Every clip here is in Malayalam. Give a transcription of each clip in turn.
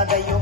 கதையும்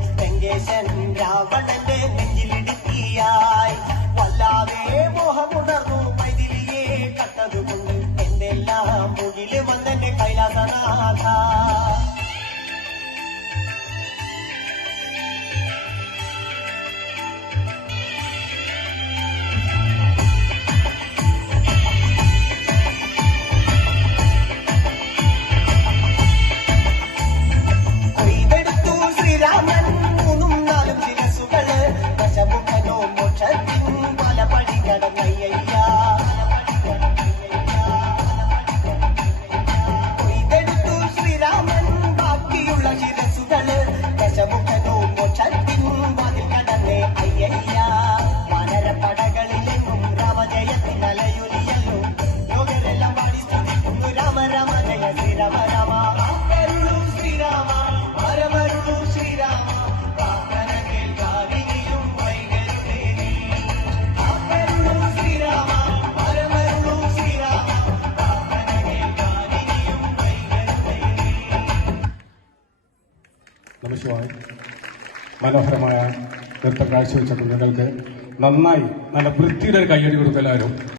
നമസ്കാരം മനോഹരമായ നൃത്തം കാഴ്ചവെച്ച കുഞ്ഞുങ്ങൾക്ക് നന്നായി നല്ല വൃത്തിയുടെ കയ്യടി കൊടുത്തെല്ലാവരും